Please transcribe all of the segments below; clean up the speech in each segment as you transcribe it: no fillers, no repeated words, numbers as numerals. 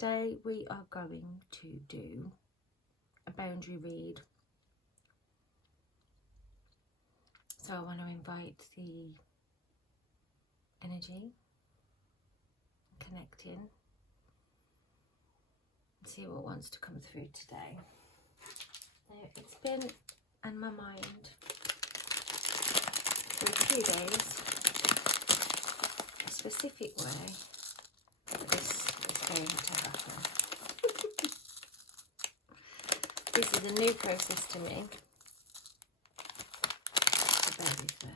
today we are going to do a boundary read. So I want to invite the energy, connect in, and see what wants to come through today. Now, it's been in my mind for a few days a specific way that this is going to happen. This is a new process to me. So bear with me.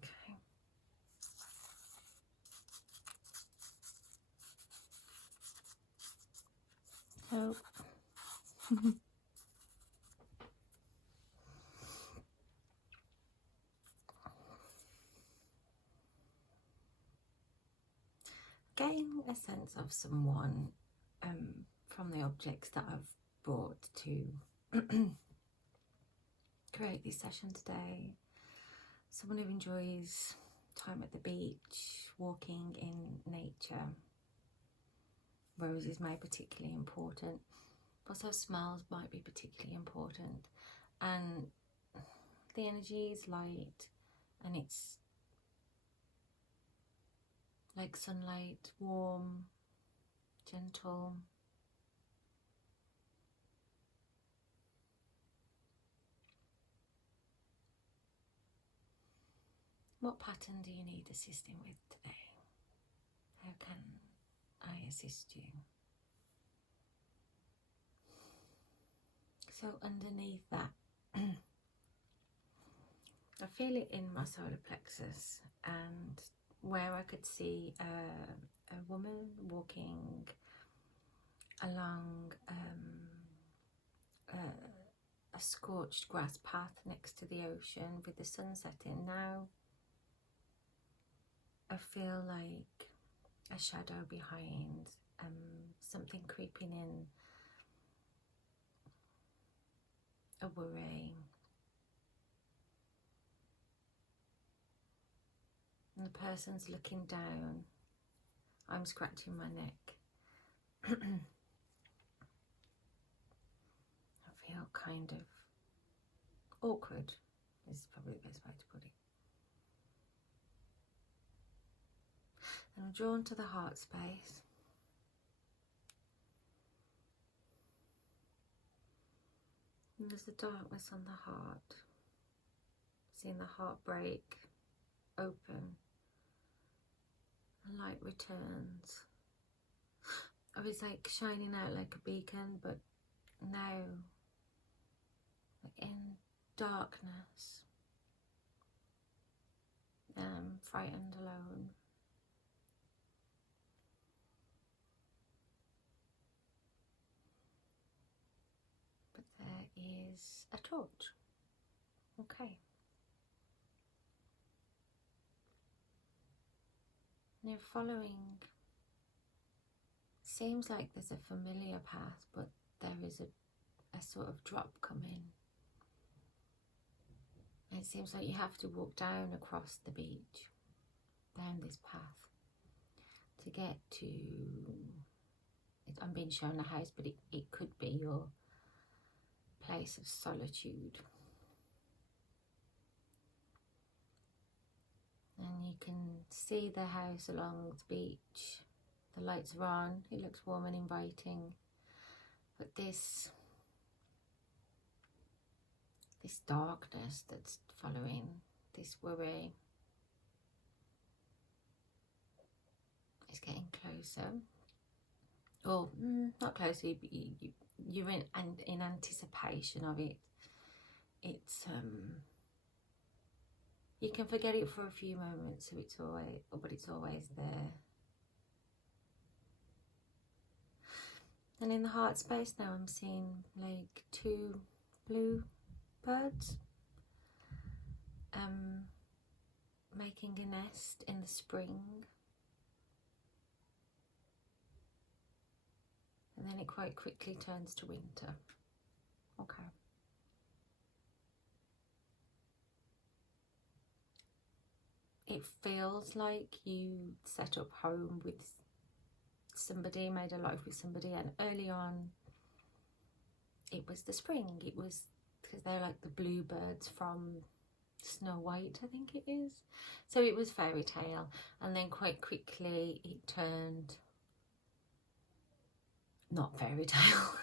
Okay. So getting a sense of someone from the objects that I've brought to create this session today. Someone who enjoys time at the beach, walking in nature. Roses may be particularly important, but also smells might be particularly important. And the energy is light, and it's like sunlight, warm, gentle. What pattern do you need assisting with today? How can I assist you? So underneath that, I feel it in my solar plexus, and where I could see a woman walking along a scorched grass path next to the ocean with the sun setting. Now I feel like a shadow behind, something creeping in, a worry. And the person's looking down. I'm scratching my neck. I feel kind of awkward, is probably the best way to put it. And I'm drawn to the heart space. And there's a darkness on the heart. Seeing the heart break open. And light returns. I was like shining out like a beacon, but now like in darkness. Frightened, alone. But there is a torch. Okay. Now following, seems like there's a familiar path, but there is a sort of drop coming. It seems like you have to walk down across the beach, down this path, to get to, I'm being shown a house, but it could be your place of solitude. And you can see the house along the beach. The lights are on, it looks warm and inviting. But this darkness that's following, this worry, is getting closer. Or not closer, but you're in anticipation of it. It's you can forget it for a few moments, so but it's always there. And in the heart space now, I'm seeing like 2 blue birds making a nest in the spring, and then it quite quickly turns to winter. Okay. it feels like you set up home with somebody, made a life with somebody, and early on it was the spring. It was because they're like the bluebirds from Snow White, I think it is. So it was fairy tale, and then quite quickly it turned not fairy tale.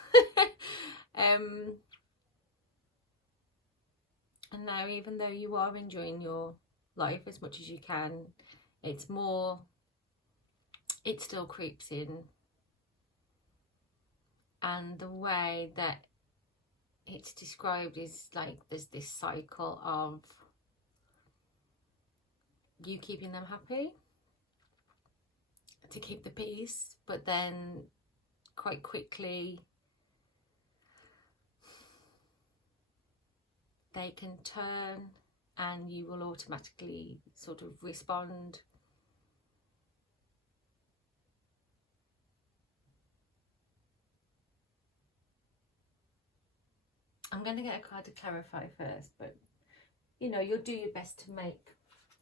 And now, even though you are enjoying your life as much as you can, it's more, it still creeps in. And the way that it's described is like there's this cycle of you keeping them happy to keep the peace, but then quite quickly they can turn and you will automatically sort of respond. I'm going to get a card to clarify first, but you know, you'll do your best to make,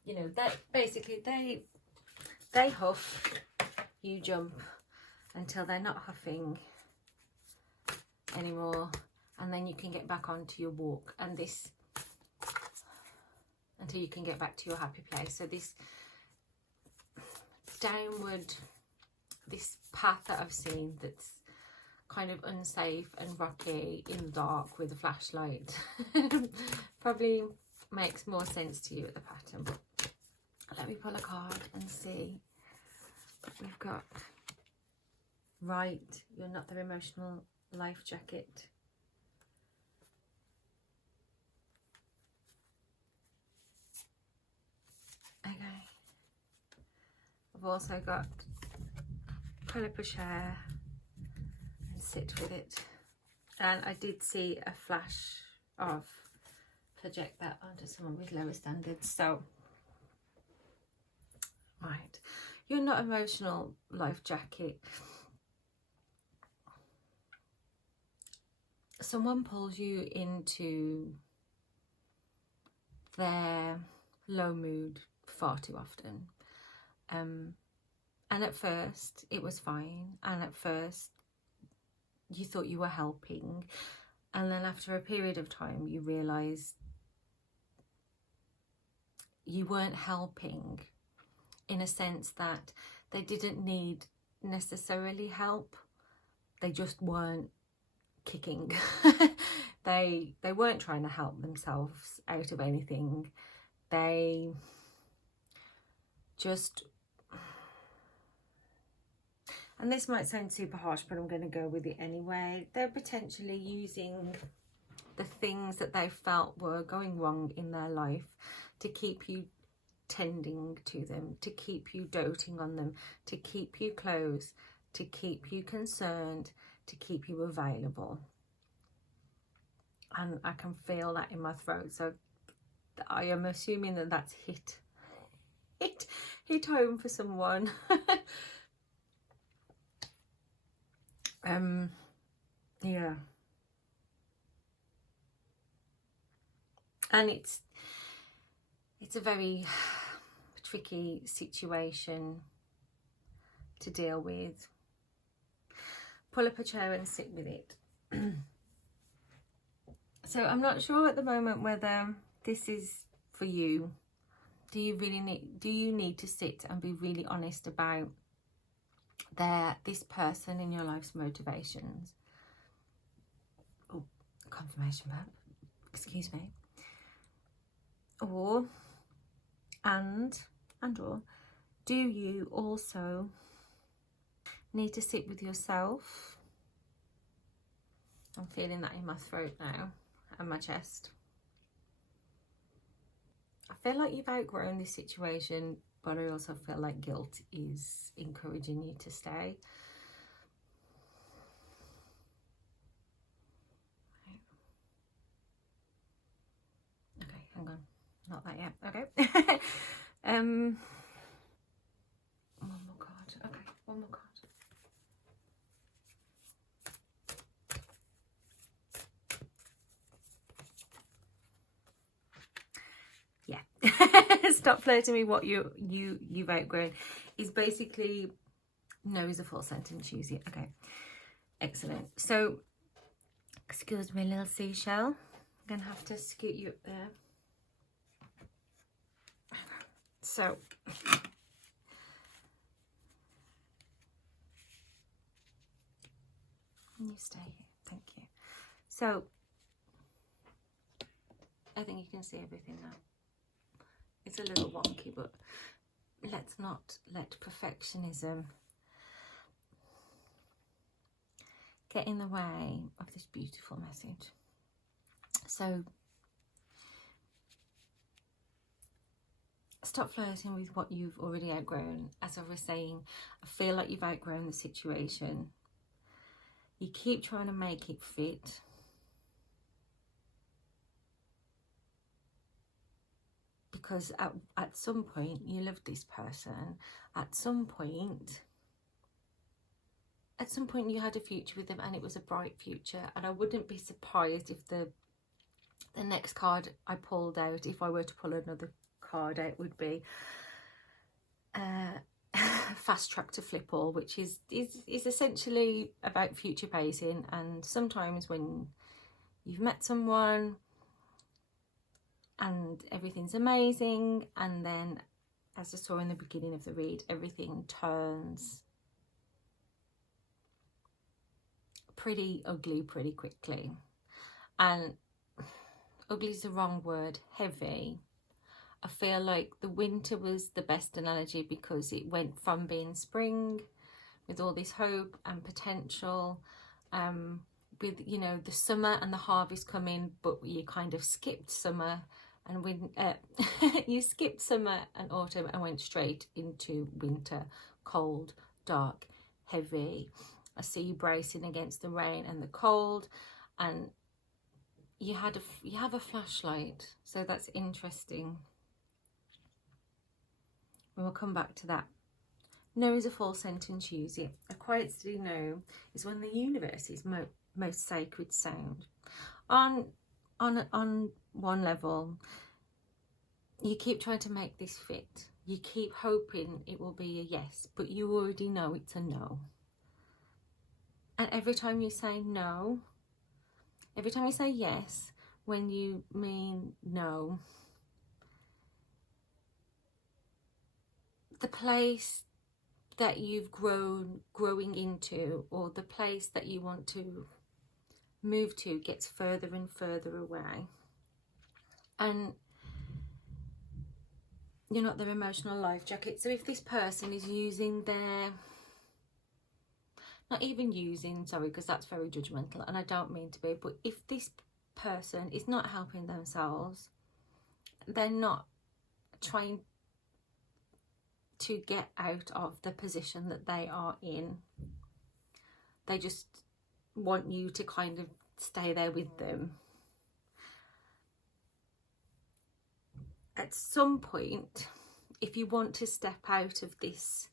you know, that basically they huff, you jump until they're not huffing anymore, and then you can get back onto your walk, and this until you can get back to your happy place. So this downward, this path that I've seen that's kind of unsafe and rocky in the dark with a flashlight probably makes more sense to you at the pattern. But let me pull a card and see. We've got right, you're not their emotional life jacket. Okay. I've also got pull up a chair and sit with it. And I did see a flash of project that onto someone with lower standards. So, right. You're not emotional life jacket. Someone pulls you into their low mood far too often. And at first it was fine. And at first you thought you were helping. And then after a period of time, you realised you weren't helping, in a sense that they didn't need necessarily help. They just weren't kicking. They weren't trying to help themselves out of anything. They just, and this might sound super harsh, but I'm going to go with it anyway. They're potentially using the things that they felt were going wrong in their life to keep you tending to them, to keep you doting on them, to keep you close, to keep you concerned, to keep you available. And I can feel that in my throat. So I am assuming that that's hit home for someone. Yeah. And it's a very tricky situation to deal with. Pull up a chair and sit with it. So I'm not sure at the moment whether this is for you. Do you need to sit and be really honest about this person in your life's motivations? Oh, confirmation verb. Excuse me. Or do you also need to sit with yourself? I'm feeling that in my throat now and my chest. I feel like you've outgrown this situation, but I also feel like guilt is encouraging you to stay. Okay, hang on. Not that yet. Okay. One more card. Okay, one more card. Yeah. stop flirting with what you've outgrown is basically no is a full sentence. Use it. Okay, excellent. So excuse me, little seashell, I'm gonna have to scoot you up there. So you stay here, thank you. So I think you can see everything now. It's a little wonky, but let's not let perfectionism get in the way of this beautiful message. So stop flirting with what you've already outgrown. As I was saying, I feel like you've outgrown the situation. You keep trying to make it fit. Because at some point you loved this person. At some point you had a future with them, and it was a bright future. And I wouldn't be surprised if the next card I pulled out, if I were to pull another card out, would be fast track to flip all, which is essentially about future pacing. And sometimes when you've met someone and everything's amazing, and then, as I saw in the beginning of the read, everything turns pretty ugly pretty quickly. And ugly is the wrong word, heavy. I feel like the winter was the best analogy, because it went from being spring with all this hope and potential, with, you know, the summer and the harvest coming, but you kind of skipped summer and you skipped summer and autumn and went straight into winter, cold, dark, heavy. I see you bracing against the rain and the cold, and you have a flashlight, so that's interesting. And we'll come back to that. No is a full sentence. Use it. A quiet steady no is when the universe's most sacred sound. On one level, you keep trying to make this fit. You keep hoping it will be a yes, but you already know it's a no. And every time you say no, every time you say yes when you mean no, the place that you've growing into, or the place that you want to move to, gets further and further away. And you're not their emotional life jacket. So if this person is using their, not even using, sorry, because that's very judgmental and I don't mean to be, but if this person is not helping themselves, they're not trying to get out of the position that they are in, they just want you to kind of stay there with them. At some point, if you want to step out of this,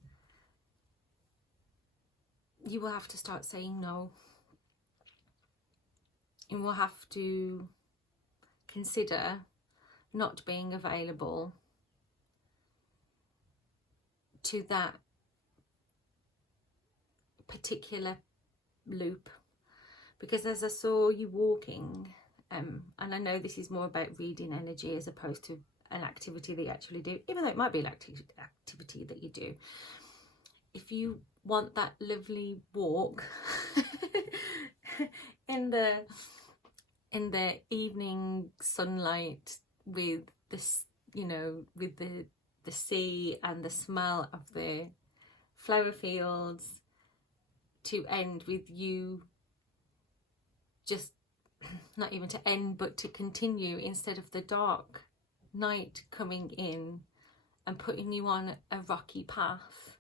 you will have to start saying no. You will have to consider not being available to that particular loop. Because as I saw you walking, and I know this is more about reading energy as opposed to an activity that you actually do, even though it might be an activity that you do. If you want that lovely walk in the evening sunlight with this, you know, with the sea and the smell of the flower fields, to end with you just, not even to end, but to continue, instead of the dark night coming in and putting you on a rocky path.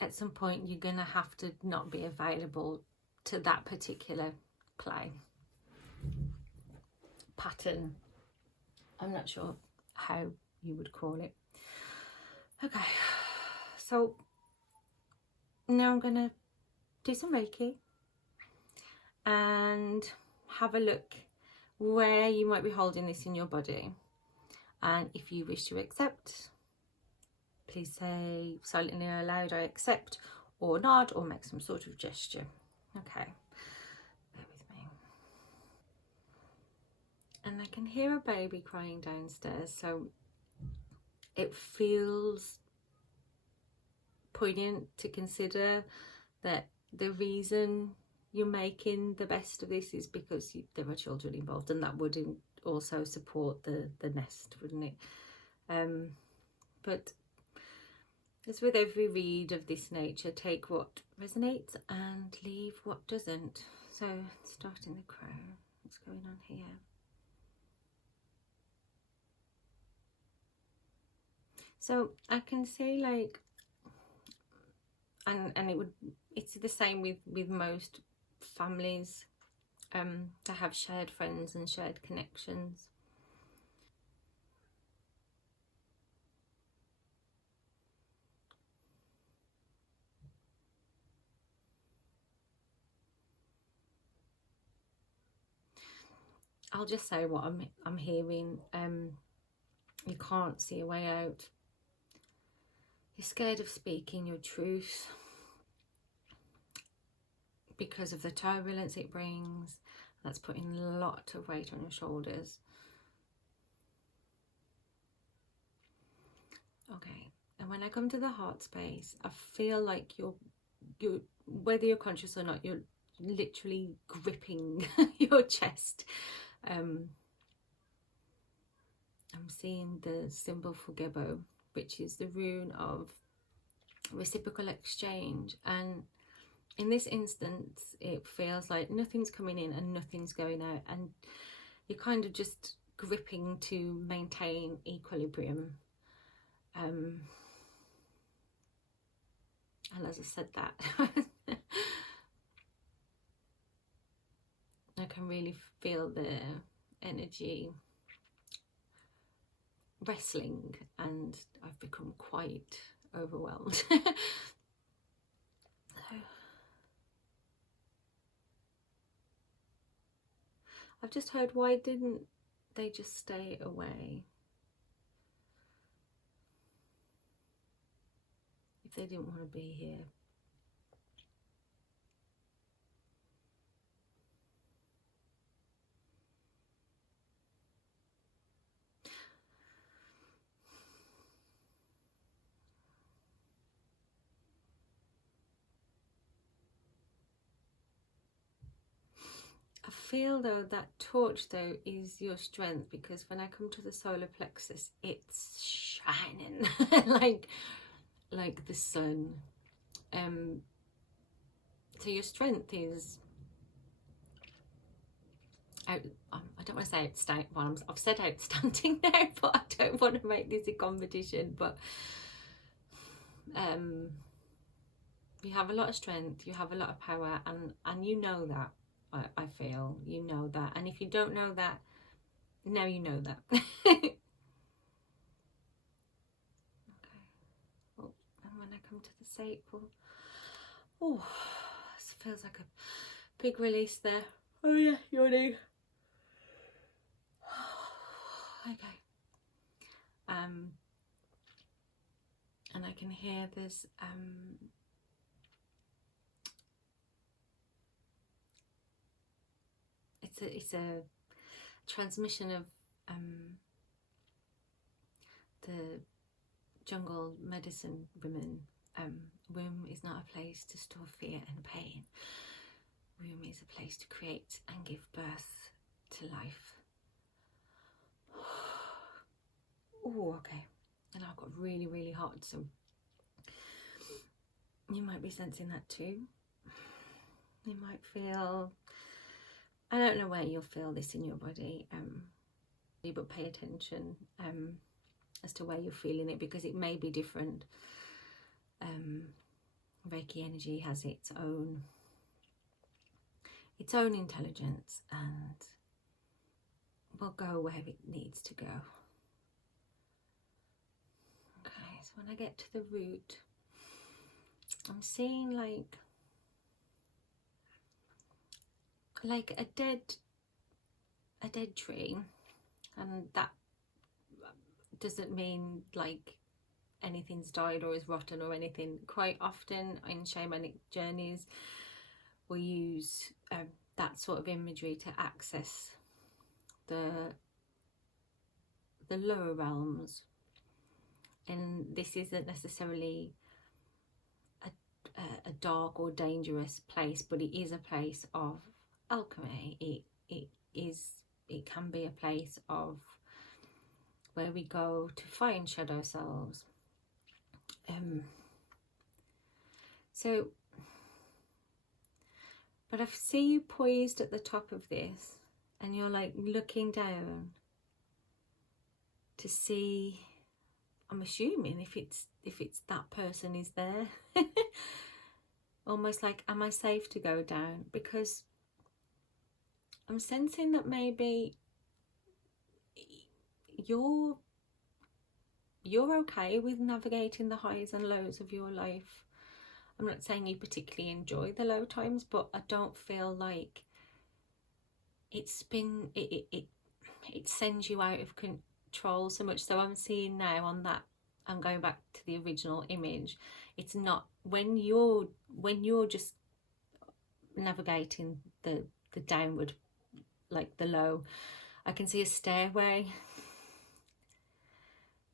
At some point you're gonna have to not be available to that particular play pattern. I'm not sure how you would call it. Okay, so now I'm gonna do some Reiki and have a look where you might be holding this in your body. And if you wish to accept, please say silently or aloud, I accept, or nod, or make some sort of gesture. Okay, bear with me. And I can hear a baby crying downstairs, so it feels poignant to consider that the reason you're making the best of this is because there are children involved, and that would also support the nest, wouldn't it? But as with every read of this nature, take what resonates and leave what doesn't. So starting the crow, what's going on here? So I can see, like, and it's the same with most families to have shared friends and shared connections. I'll just say what I'm hearing. You can't see a way out. You're scared of speaking your truth because of the turbulence it brings. That's putting a lot of weight on your shoulders. Okay, and when I come to the heart space, I feel like you're whether you're conscious or not, you're literally gripping your chest. I'm seeing the symbol for Gebo, which is the rune of reciprocal exchange, and in this instance it feels like nothing's coming in and nothing's going out, and you're kind of just gripping to maintain equilibrium. And as I said that, I can really feel the energy wrestling, and I've become quite overwhelmed. So, I've just heard, why didn't they just stay away? If they didn't want to be here. I feel though that torch though is your strength, because when I come to the solar plexus, it's shining like the sun. So your strength is out, I don't want to say outstanding. Well, I've said outstanding now, but I don't want to make this a competition. But you have a lot of strength, you have a lot of power, and you know that. I feel you know that, and if you don't know that, now you know that. Okay. Oh, and when I come to the sacral, oh, this feels like a big release there. Oh yeah, yawning. Okay. And I can hear there's it's a transmission of the jungle medicine women. Womb is not a place to store fear and pain. Womb is a place to create and give birth to life. Oh, okay. And I've got really, really hot, so you might be sensing that too. You might feel, I don't know where you'll feel this in your body, but pay attention as to where you're feeling it, because it may be different. Reiki energy has its own intelligence, and will go where it needs to go. Okay, so when I get to the root, I'm seeing like a dead a dead tree, and that doesn't mean like anything's died or is rotten or anything. Quite often in shamanic journeys we use that sort of imagery to access the lower realms, and this isn't necessarily a dark or dangerous place, but it is a place of alchemy. It can be a place of where we go to find shadow selves. But I see you poised at the top of this, and you're like looking down to see, I'm assuming if it's that person is there. Almost like, am I safe to go down? Because I'm sensing that maybe you're okay with navigating the highs and lows of your life. I'm not saying you particularly enjoy the low times, but I don't feel like it sends you out of control so much. So I'm seeing now on that, I'm going back to the original image, it's not when you're just navigating the downward, like the low, I can see a stairway.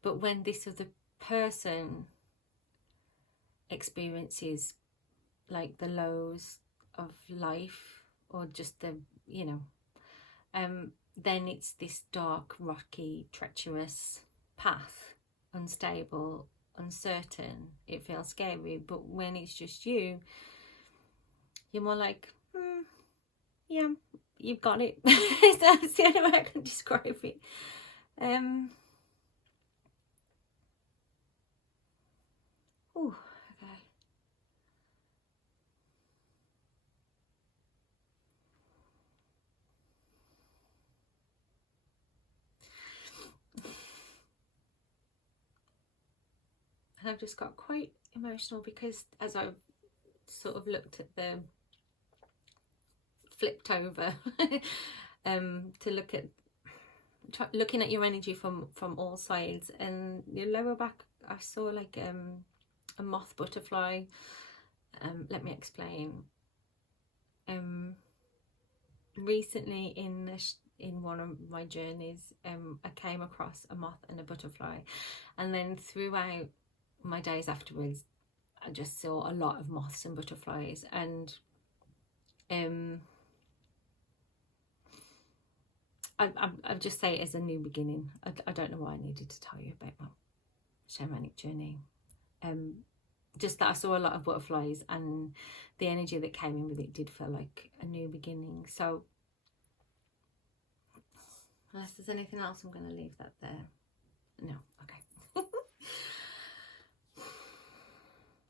But when this other person experiences like the lows of life, or just the, you know, then it's this dark, rocky, treacherous path, unstable, uncertain. It feels scary. But when it's just you, you're more like, yeah, you've got it. That's the only way I can describe it. Oh, okay. And I've just got quite emotional because as I've sort of looked at the flipped over to looking at your energy from all sides, and your lower back, I saw like a moth butterfly. Let me explain. Recently in one of my journeys, I came across a moth and a butterfly, and then throughout my days afterwards I just saw a lot of moths and butterflies, and I'll just say it as a new beginning. I don't know why I needed to tell you about my shamanic journey. Just that I saw a lot of butterflies, and the energy that came in with it did feel like a new beginning. So unless there's anything else, I'm going to leave that there. No, okay.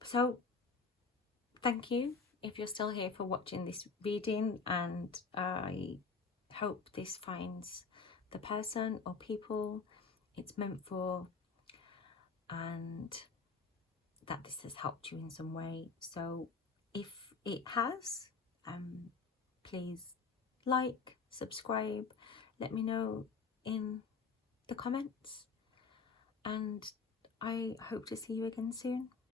So thank you if you're still here for watching this reading, and I hope this finds the person or people it's meant for, and that this has helped you in some way. So if it has, please like, subscribe, let me know in the comments, and I hope to see you again soon.